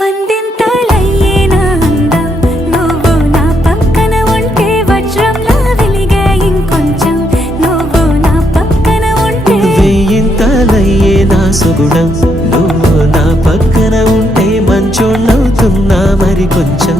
వందింతలయ్యేనా అందం నువ్వు నా పక్కన ఉంటే వజ్రంలా వెలిగే ఇంకొంచెం నువ్వు నా పక్కన ఉంటే వెయ్యింతలయ్యేనా సుగుణం నువ్వు నా పక్కన ఉంటే మంచోళ్ళవుతున్నా మరి కొంచెం